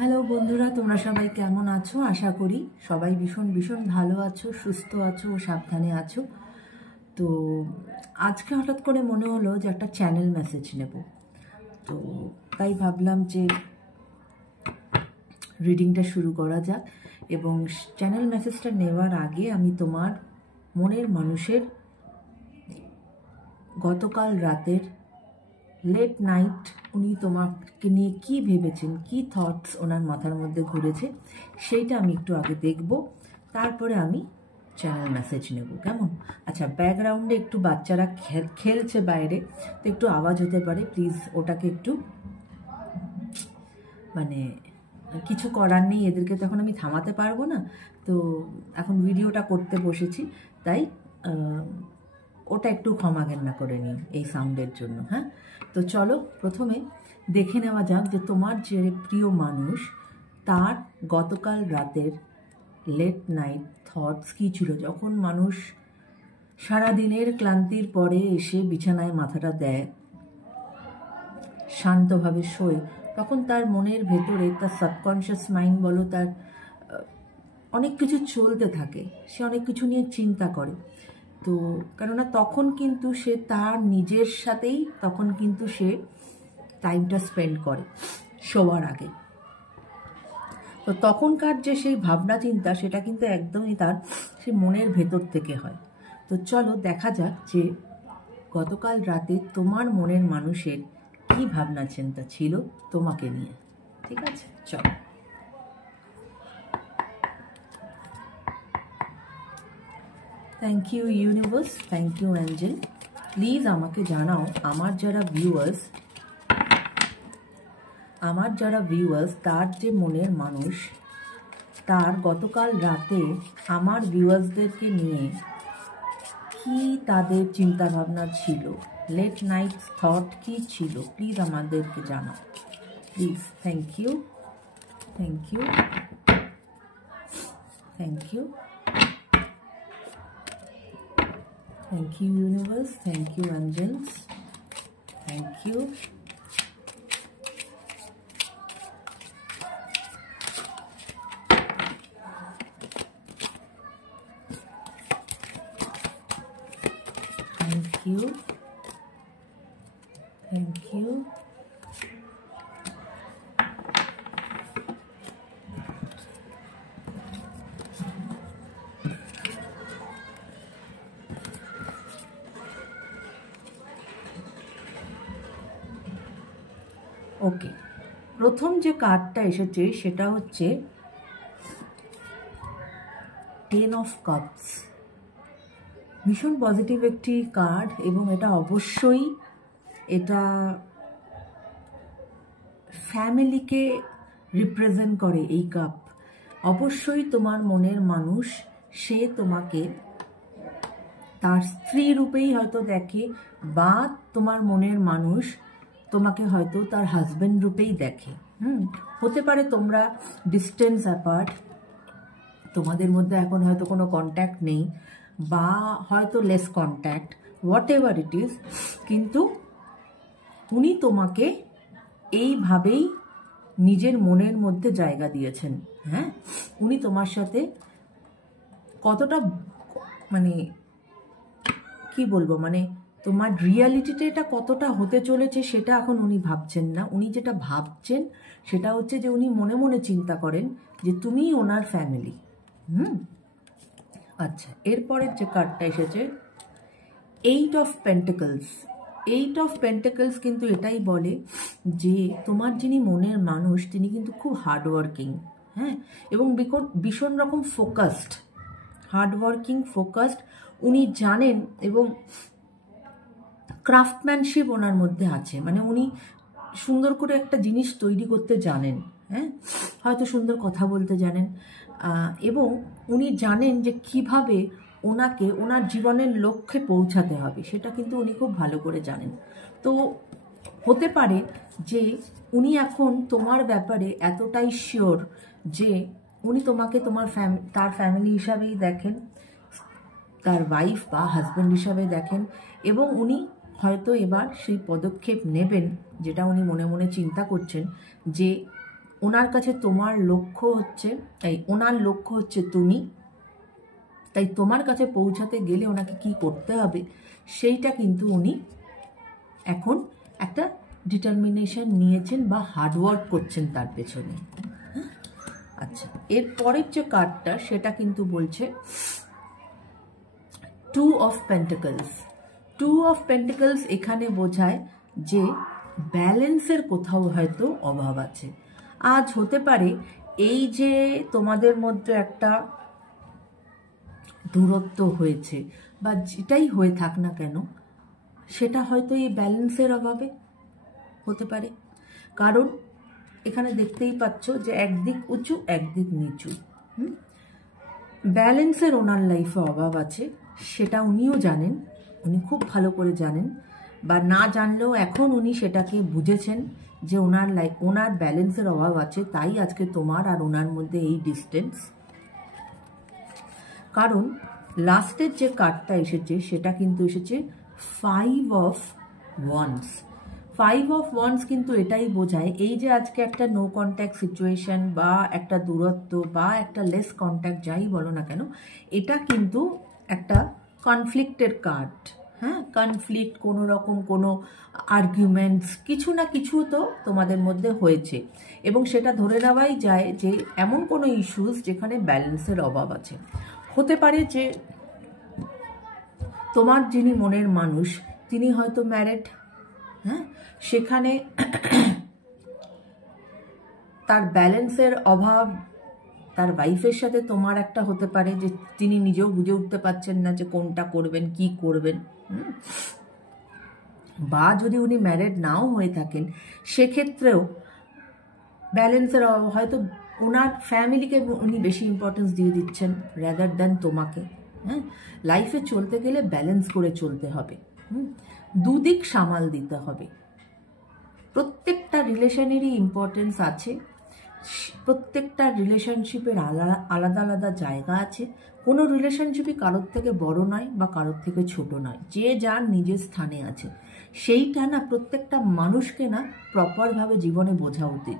Hello বন্ধুরা, তোমরা সবাই কেমন আছো? আশা করি সবাই ভীষণ ভীষণ ভালো আছো, সুস্থ আছো ও সাবধানে আছো। তো আজকে হঠাৎ করে মনে হলো যে একটা চ্যানেল মেসেজ নেব, তো তাই ভাবলাম যে রিডিংটা শুরু করা যাক। এবং চ্যানেল মেসেজটা নেওয়ার আগে আমি তোমার মনের মানুষের গতকাল রাতের লেট নাইট উনি তোমাকে নিয়ে কী ভেবেছেন, কী থটস ওনার মাথার মধ্যে ঘুরেছে, সেইটা আমি একটু আগে দেখব, তারপরে আমি চ্যানেল মেসেজ নেব। কেমন? আচ্ছা, ব্যাকগ্রাউন্ডে একটু বাচ্চারা খেলছে বাইরে, তো একটু আওয়াজ হতে পারে, প্লিজ ওটাকে একটু মানে কিছু করার নেই, এদেরকে তখন আমি থামাতে পারবো না। তো এখন ভিডিওটা করতে বসেছি, তাই ওটা একটু ক্ষমা ঘেন্না করে নিই এই সাউন্ডের জন্য। হ্যাঁ, তো চলো প্রথমে দেখে নেওয়া যাক যে তোমার যে প্রিয় মানুষ তার গতকাল রাতের লেট নাইট থটস কী ছিল। যখন মানুষ সারাদিনের ক্লান্তির পরে এসে বিছানায় মাথাটা দেয়, শান্তভাবে শোয়, তখন তার মনের ভেতরে, তার সাবকনশিয়াস মাইন্ড বলো, তার অনেক কিছু চলতে থাকে, সে অনেক কিছু নিয়ে চিন্তা করে। তো কেননা তখন কিন্তু সে তার নিজের সাথেই তখন কিন্তু সে টাইমটা স্পেন্ড করে শোয়ার আগে। তো তখনকার যে সেই ভাবনা চিন্তা, সেটা কিন্তু একদমই তার সেই মনের ভেতর থেকে হয়। তো চলো দেখা যাক যে গতকাল রাতে তোমার মনের মানুষের কি ভাবনা চিন্তা ছিল তোমাকে নিয়ে। ঠিক আছে, চলো। Thank you universe, thank you angel. Please আমাকে জানাও আমার যারা ভিউয়ার্স তার যে মনের মানুষ, তার গতকাল রাতে আমার ভিউয়ার্সদেরকে নিয়ে কি তাদের চিন্তা ভাবনা ছিল, লেট নাইট থট কি ছিল, প্লিজ আমাদেরকে জানাও please. Thank you, thank you, thank you, thank you universe, thank you angels, thank you. Thank you. Thank you. Okay, প্রথম যে কার্ডটা এসেছে সেটা হচ্ছে 10 অফ কাপস। ভীষণ পজিটিভ একটি কার্ড, এবং এটা অবশ্যই এটা ফ্যামিলিকে রিপ্রেজেন্ট করে। এই কাপ অবশ্যই তোমার মনের মানুষ, সে তোমাকে তার স্ত্রী রূপেই হয়তো দেখে, বা তোমার মনের মানুষ তোমাকে হয়তো তার হাজব্যান্ড রূপেই দেখে। হতে পারে তোমরা ডিস্টেন্স অ্যাপার্ট, তোমাদের মধ্যে এখন হয়তো কোনো কন্ট্যাক্ট নেই, বা হয়তো less contact, what ever it is, কিন্তু উনি তোমাকে এইভাবেই নিজের মনের মধ্যে জায়গা দিয়েছেন। হ্যাঁ, উনি তোমার সাথে কতটা মানে কি বলবো, মানে তোমার রিয়ালিটিতে এটা কতটা হতে চলেছে সেটা এখন উনি ভাবছেন না। উনি যেটা ভাবছেন সেটা হচ্ছে যে উনি মনে মনে চিন্তা করেন যে তুমি ওনার ফ্যামিলি। আচ্ছা, এরপরের যে কার্ডটা এসেছে 8 অফ পেন্টাকলস। 8 অফ পেন্টাকলস কিন্তু এটাই বলে যে তোমার যিনি মনের মানুষ তিনি কিন্তু খুব হার্ডওয়ার্কিং, হ্যাঁ, এবং ভীষণ রকম ফোকাসড, হার্ডওয়ার্কিং, ফোকাসড। উনি জানেন, এবং ক্রাফটম্যানশিপ ওনার মধ্যে আছে, মানে উনি সুন্দর করে একটা জিনিস তৈরি করতে জানেন। হ্যাঁ, হয়তো সুন্দর কথা বলতে জানেন, এবং উনি জানেন যে কিভাবে ওনাকে ওনার জীবনের লক্ষ্যে পৌঁছাতে হবে, সেটা কিন্তু উনি খুব ভালো করে জানেন। তো হতে পারে যে উনি এখন তোমার ব্যাপারে এতটাই শিওর যে উনি তোমাকে তার ফ্যামিলি হিসাবেই দেখেন, তার ওয়াইফ বা হাজব্যান্ড হিসাবে দেখেন, এবং উনি হয়তো এবার সেই পদক্ষেপ নেবেন যেটা উনি মনে মনে চিন্তা করছেন, যে ওনার কাছে তোমার লক্ষ্য হচ্ছে, ওনার লক্ষ্য হচ্ছে তুমি, তাই তোমার কাছে পৌঁছাতে গেলে ওনাকে কি করতে হবে সেইটা কিন্তু উনি এখন একটা ডিটারমিনেশন নিয়েছেন বা হার্ডওয়ার্ক করছেন তার পেছনে। আচ্ছা, এর পরের যে কার্ডটা সেটা কিন্তু বলছে two of pentacles. Two of pentacles এখানে বোঝায় যে ব্যালেন্সের কোথাও হয়তো অভাব আছে। আজ হতে পারে এই যে তোমাদের মধ্যে একটা দূরত্ব হয়েছে বা যেটাই হয়ে থাক না কেন, সেটা হয়তো এই ব্যালেন্সের অভাবে হতে পারে। কারণ এখানে দেখতেই পাচ্ছ যে একদিক উঁচু একদিক নিচু। ব্যালেন্সের ওনার লাইফে অভাব আছে, সেটা উনিও জানেন, উনি খুব ভালো করে জানেন, বা না জানলেও এখন উনি সেটাকে বুঝেছেন যে ওনার ব্যালেন্সের অভাব আছে, তাই আজকে তোমার আর ওনার মধ্যে এই ডিস্টেন্স। কারণ লাস্টের যে কার্ডটা এসেছে সেটা কিন্তু এসেছে 5 অফ ওয়ান্স। 5 অফ ওয়ান্স কিন্তু এটাই বোঝায় এই যে আজকে একটা নো কন্ট্যাক্ট সিচুয়েশন বা একটা দূরত্ব বা একটা লেস কন্ট্যাক্ট যাই বলো না কেন, এটা কিন্তু একটা কনফ্লিক্টের কার্ড। হ্যাঁ, কনফ্লিক্ট, কোনো রকম কোনো আর্গুমেন্টস কিছু না কিছু তো তোমাদের মধ্যে হয়েছে, এবং সেটা ধরে নেওয়াই যায় যে এমন কোনো ইস্যুস যেখানে ব্যালেন্সের অভাব আছে। হতে পারে যে তোমার যিনি মনের মানুষ তিনি হয়তো ম্যারিড, হ্যাঁ, সেখানে তার ব্যালেন্সের অভাব তার ওয়াইফের সাথে তোমার একটা হতে পারে যে তিনি নিজেও বুঝে উঠতে পারছেন না যে কোনটা করবেন, কি করবেন। বা যদি উনি ম্যারিড নাও হয়ে থাকেন সেক্ষেত্রেও ব্যালেন্সের অভাব, হয়তো ওনার ফ্যামিলিকে উনি বেশি ইম্পর্টেন্স দিয়ে দিচ্ছেন রাদার দ্যান তোমাকে। হ্যাঁ, লাইফে চলতে গেলে ব্যালেন্স করে চলতে হবে, দুদিক সামাল দিতে হবে। প্রত্যেকটা রিলেশনেরই ইম্পর্টেন্স আছে, প্রত্যেকটা রিলেশনশিপের আলাদা আলাদা জায়গা আছে। কোনো রিলেশনশিপই কারোর থেকে বড় নয় বা কারোর থেকে ছোট নয়, যে যার নিজের স্থানে আছে সেইটা না প্রত্যেকটা মানুষকে না প্রপারভাবে জীবনে বোঝা উচিত।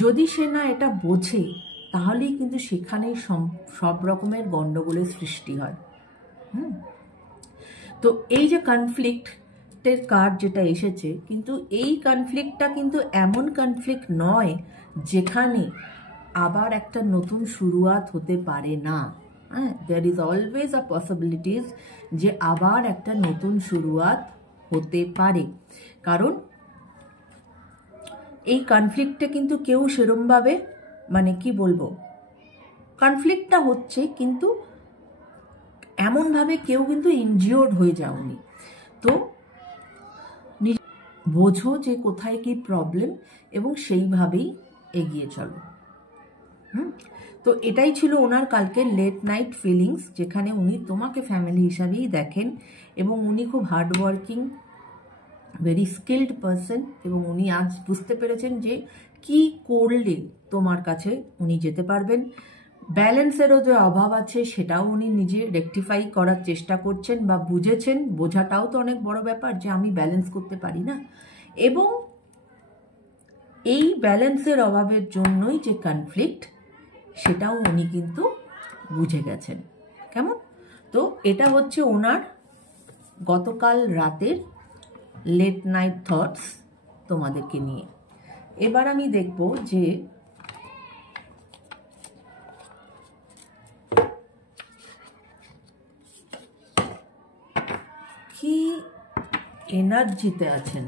যদি সে না এটা বোঝে তাহলেই কিন্তু সেখানেই সব রকমের গণ্ডগোলের সৃষ্টি হয়। তো এই যে কনফ্লিক্টের কার্ড যেটা এসেছে, কিন্তু এই কনফ্লিক্টটা কিন্তু এমন কনফ্লিক্ট নয় যেখানে আবার একটা নতুন শুরুয়াত হতে পারে না। হ্যাঁ, there is always a possibilities যে আবার একটা নতুন শুরুয়াত হতে পারে। কারণ এই কনফ্লিক্টে কিন্তু কেউ সেরমভাবে, মানে কি বলবো, কনফ্লিক্টটা হচ্ছে কিন্তু এমনভাবে কেউ কিন্তু ইনজিওর্ড হয়ে যাওনি। তো বোঝো যে কোথায় কি প্রবলেম এবং সেইভাবেই এগিয়ে চলো। তো এটাই ছিল ওনার কালকের লেট নাইট ফিলিংস, যেখানে উনি তোমাকে ফ্যামিলি হিসাবেই দেখেন এবং উনি খুব হার্ডওয়ার্কিং, ভেরি স্কিল্ড পারসন, এবং উনি আজ বুঝতে পেরেছেন যে কি করলে তোমার কাছে উনি যেতে পারবেন। ব্যালেন্সেরও যে অভাব আছে সেটাও উনি নিজে রেকটিফাই করার চেষ্টা করছেন বা বুঝেছেন। বোঝাটাও তো অনেক বড় ব্যাপার যে আমি ব্যালেন্স করতে পারি না, এবং এই ব্যালেন্সের অভাবের জন্যই যে কনফ্লিক্ট সেটাও উনি কিন্তু বুঝে গেছেন। কেমন? তো এটা হচ্ছে ওনার গতকাল রাতের লেট নাইট থটস তোমাদেরকে নিয়ে। এবার আমি দেখব যে কি এনার্জিতে আছেন।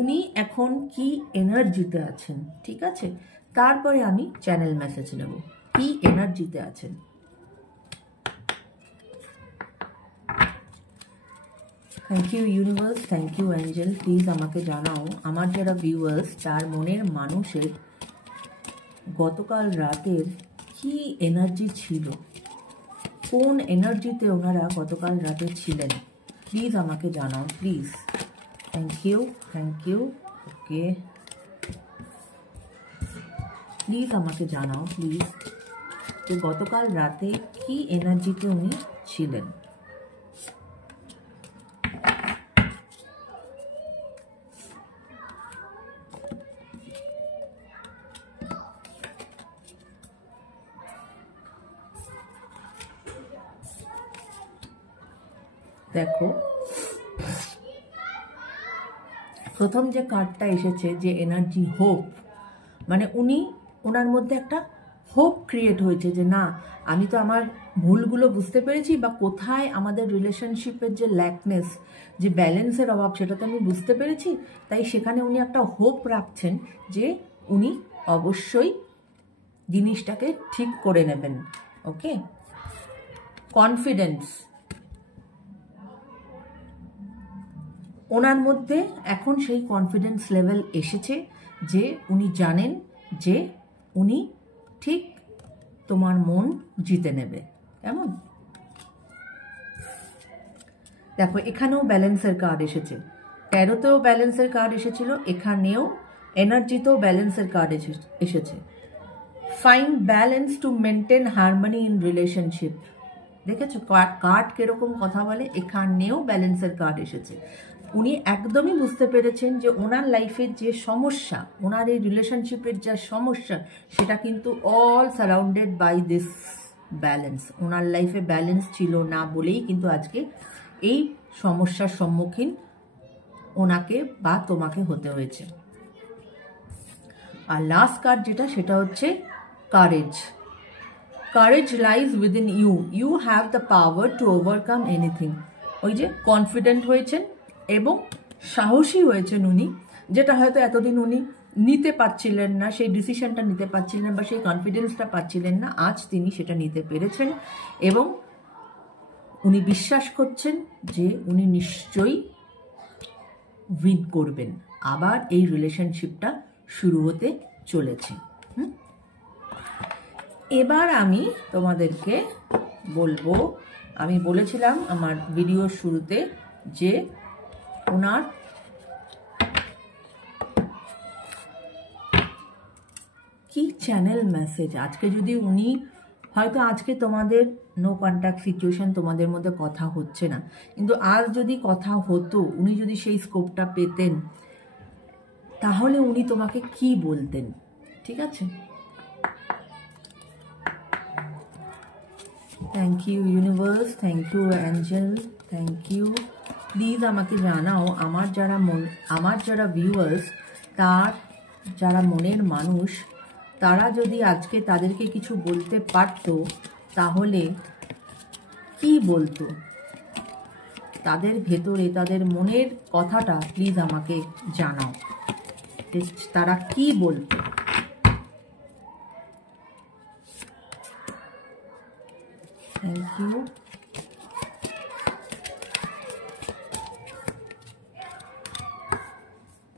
উনি এখন কি এনার্জিতে আছেন, ঠিক আছে? তারপরে আমি চ্যানেল মেসেজ নেব কি এনার্জিতে আছেন। Thank you universe, thank you angel. Please আমাকে জানাও আমার যারা ভিউয়ার্স তার মনের মানুষের গতকাল রাতের কি এনার্জি ছিল, কোন এনার্জিতে ওনারা গতকাল রাতে ছিলেন। প্লিজ আমাকে জানাও, please. Thank you, thank you. Okay, please আমাকে জানাও, প্লিজ, যে গতকাল রাতে কি এনার্জিতে উনি ছিলেন। দেখো প্রথম যে কার্ডটা এসেছে, যে এনার্জি হোপ, মানে ওনার মধ্যে একটা হোপ ক্রিয়েট হয়েছে যে না, আমি তো আমার ভুলগুলো বুঝতে পেরেছি, বা কোথায় আমাদের রিলেশনশিপের যে ল্যাকনেস, যে ব্যালেন্সের অভাব, সেটা তো আমি বুঝতে পেরেছি। তাই সেখানে উনি একটা হোপ রাখছেন যে উনি অবশ্যই জিনিসটাকে ঠিক করে নেবেন। ওকে, কনফিডেন্স ওনার মধ্যে এখন সেই কনফিডেন্স লেভেল এসেছে যে উনি জানেন যে উনি ঠিক তোমার মন জিতে নেবে। কেমন? দেখো এখানেও ব্যালেন্সের কার্ড এসেছে, 13তেও ব্যালেন্সের কার্ড এসেছিল, এখানেও এনার্জিতেও ব্যালেন্সের কার্ড এসেছে। Find balance to maintain harmony in relationship. দেখেছো কার্ড কিরকম কথা বলে? এখানেও ব্যালেন্সের কার্ড এসেছে। উনি একদমই বুঝতে পেরেছেন যে ওনার লাইফের যে সমস্যা, ওনার এই রিলেশনশিপের যা সমস্যা, সেটা কিন্তু all surrounded by this balance. ওনার লাইফে ব্যালেন্স ছিল না বলেই কিন্তু আজকে এই সমস্যার সম্মুখীন ওনাকে বা তোমাকে হতে হয়েছে। আর লাস্ট কার্ড যেটা, সেটা হচ্ছে courage. Courage lies within you, you have the power to overcome anything. ওই যে কনফিডেন্ট হয়েছেন এবং সাহসী হয়েছেন উনি, যেটা হয়তো এতদিন উনি নিতে পারছিলেন না, সেই ডিসিশনটা নিতে পারছিলেন বা সেই কনফিডেন্সটা পাচ্ছিলেন না। আজ তিনি সেটা নিতে পেরেছেন এবং উনি বিশ্বাস করছেন যে উনি নিশ্চয়ই উইন করবেন। আবার এই রিলেশনশিপটা শুরু হতে চলেছে। এবার আমি তোমাদেরকে বলবো, আমি বলেছিলাম আমার ভিডিওর শুরুতে যে ওনার কি চ্যানেল মেসেজ আজকে, যদি উনি হয়তো আজকে তোমাদের নো কন্ট্যাক্ট সিচুয়েশন, তোমাদের মধ্যে কথা হচ্ছে না, কিন্তু আজ যদি কথা হতো, উনি যদি সেই স্কোপটা পেতেন, তাহলে উনি তোমাকে কি বলতেন? ঠিক আছে, thank you universe, thank you angel, thank you. Please আমাকে জানাও আমার যারা ভিউয়ার্স, তার যারা মনের মানুষ, তারা যদি আজকে তাদেরকে কিছু বলতে পারতো, তাহলে কি বলতো? তাদের ভেতরে তাদের মনের কথাটা প্লিজ আমাকে জানাও, তারা কি বলতো। Thank you.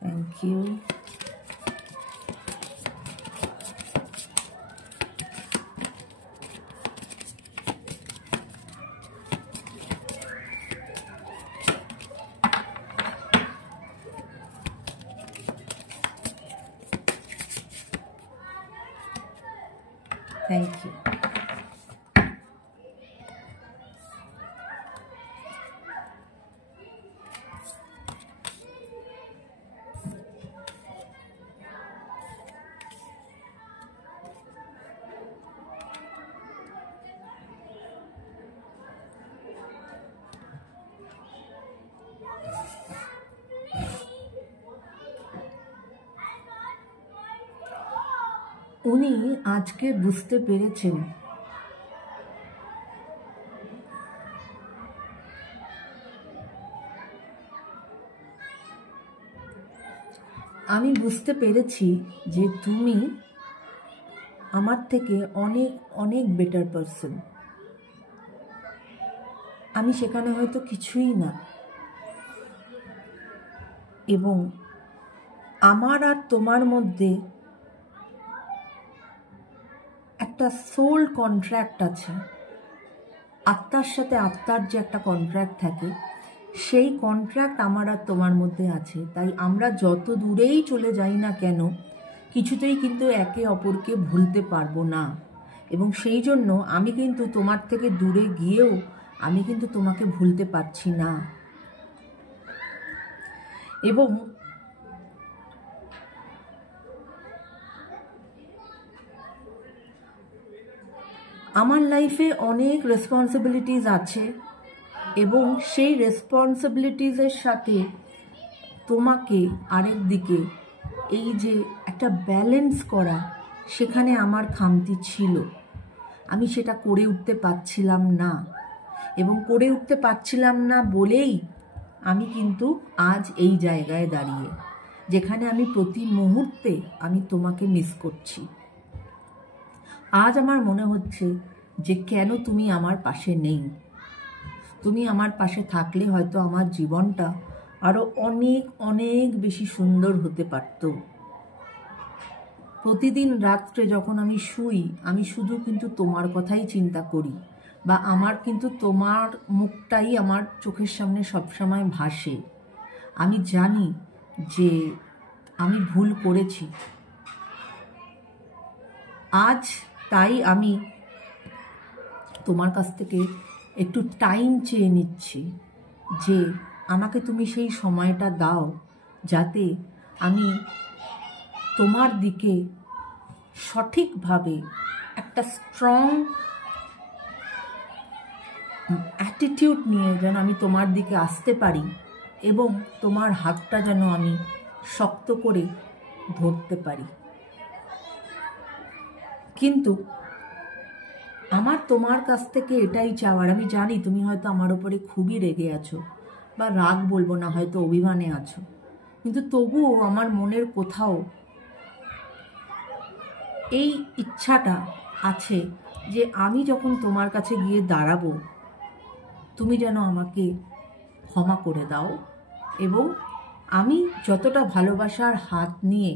Thank you. Thank you. উনি আজকে বুঝতে পেরেছেন আমি বুঝতে পেরেছি যে তুমি আমার থেকে অনেক অনেক বেটার পারসন। আমি সেখানে হয়তো কিছুই না, এবং আমার আর তোমার মধ্যে একটা সোল কন্ট্রাক্ট আছে। আত্মার সাথে আত্মার যে একটা কন্ট্রাক্ট থাকে, সেই কন্ট্রাক্ট আমার আর তোমার মধ্যে আছে। তাই আমরা যত দূরেই চলে যাই না কেন, কিছুতেই কিন্তু একে অপরকে ভুলতে পারবো না। এবং সেই জন্য আমি কিন্তু তোমার থেকে দূরে গিয়েও আমি কিন্তু তোমাকে ভুলতে পারছি না। এবং আমার লাইফে অনেক রেসপন্সিবিলিটিস আছে, এবং সেই রেসপন্সিবিলিটিসের সাথে তোমাকে আরেক দিকে এই যে একটা ব্যালেন্স করা, সেখানে আমার খামতি ছিল। আমি সেটা করে উঠতে পারছিলাম না, এবং করে উঠতে পারছিলাম না বলেই আমি কিন্তু আজ এই জায়গায় দাঁড়িয়ে, যেখানে আমি প্রতি মুহূর্তে আমি তোমাকে মিস করছি। আজ আমার মনে হচ্ছে যে কেন তুমি আমার পাশে নেই। তুমি আমার পাশে থাকলে হয়তো আমার জীবনটা আরো অনেক অনেক বেশি সুন্দর হতে পারত। প্রতিদিন রাত্রে যখন আমি শুই, আমি শুধু কিন্তু তোমার কথাই চিন্তা করি, বা আমার কিন্তু তোমার মুখটাই আমার চোখের সামনে সবসময় ভাসে। আমি জানি যে আমি ভুল করেছি। আজ তাই আমি তোমার কাছ থেকে একটু টাইম চেয়ে নিচ্ছি, যে আমাকে তুমি সেই সময়টা দাও, যাতে আমি তোমার দিকে সঠিকভাবে একটা স্ট্রং অ্যাটিটিউড নিয়ে যেন আমি তোমার দিকে আসতে পারি, এবং তোমার হাতটা যেন আমি শক্ত করে ধরতে পারি। কিন্তু আমার তোমার কাছ থেকে এটাই চাওয়ার, আমি জানি তুমি হয়তো আমার উপরে খুবই রেগে আছো, বা রাগ বলবো না, হয়তো অভিমানে আছো, কিন্তু তবুও আমার মনের কোথাও এই ইচ্ছাটা আছে যে আমি যখন তোমার কাছে গিয়ে দাঁড়াবো, তুমি যেন আমাকে ক্ষমা করে দাও, এবং আমি যতটা ভালোবাসার হাত নিয়ে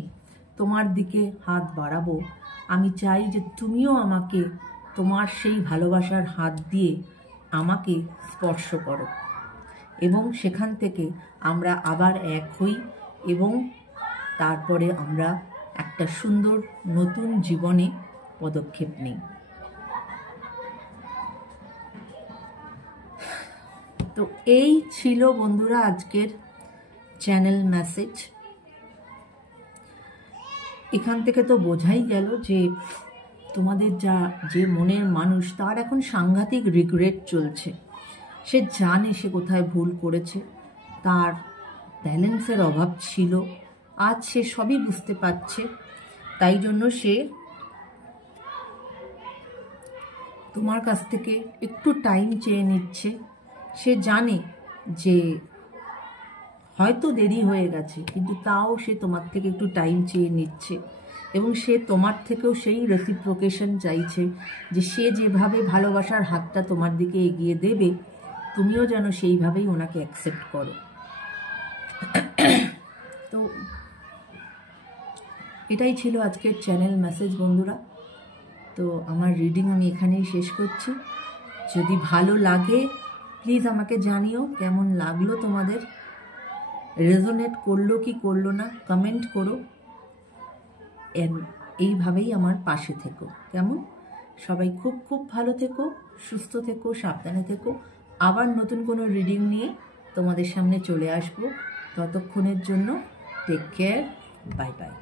তোমার দিকে হাত বাড়াবো, আমি চাই যে তুমিও আমাকে তোমার সেই ভালোবাসার হাত দিয়ে আমাকে স্পর্শ করো, এবং সেখান থেকে আমরা আবার এক হই, এবং তারপরে আমরা একটা সুন্দর নতুন জীবনে পদক্ষেপ নিই। তো এই ছিল বন্ধুরা আজকের চ্যানেল মেসেজ। এখান থেকে তো বোঝাই গেল যে তোমাদের যে মনের মানুষ, তার এখন সাংঘাতিক রিগ্রেট চলছে। সে জানে সে কোথায় ভুল করেছে, তার ব্যালেন্সের অভাব ছিল, আজ সে সবই বুঝতে পারছে। তাই জন্য সে তোমার কাছ থেকে একটু টাইম চেয়ে নিচ্ছে। সে জানে যে হয়তো দেরি হয়ে গেছে, কিন্তু তাও সে তোমার থেকে একটু টাইম চেয়ে নিচ্ছে, এবং সে তোমার থেকেও সেই রেসিপ্রোকেশন চাইছে, যে সে যেভাবে ভালোবাসার হাতটা তোমার দিকে এগিয়ে দেবে, তুমিও যেন সেইভাবেই ওনাকে অ্যাকসেপ্ট করো। তো এটাই ছিল আজকের চ্যানেল মেসেজ বন্ধুরা। তো আমার রিডিং আমি এখানেই শেষ করছি। যদি ভালো লাগে প্লিজ আমাকে জানিও কেমন লাগলো তোমাদের, রেজোনেট করলো কি করলো না কমেন্ট করো। এইভাবেই আমার পাশে থেকো, কেমন? সবাই খুব খুব ভালো থেকো, সুস্থ থেকো, সাবধানে থেকো। আবার নতুন কোনো রিডিং নিয়ে তোমাদের সামনে চলে আসবো। ততক্ষণের জন্য টেক কেয়ার, বাই বাই।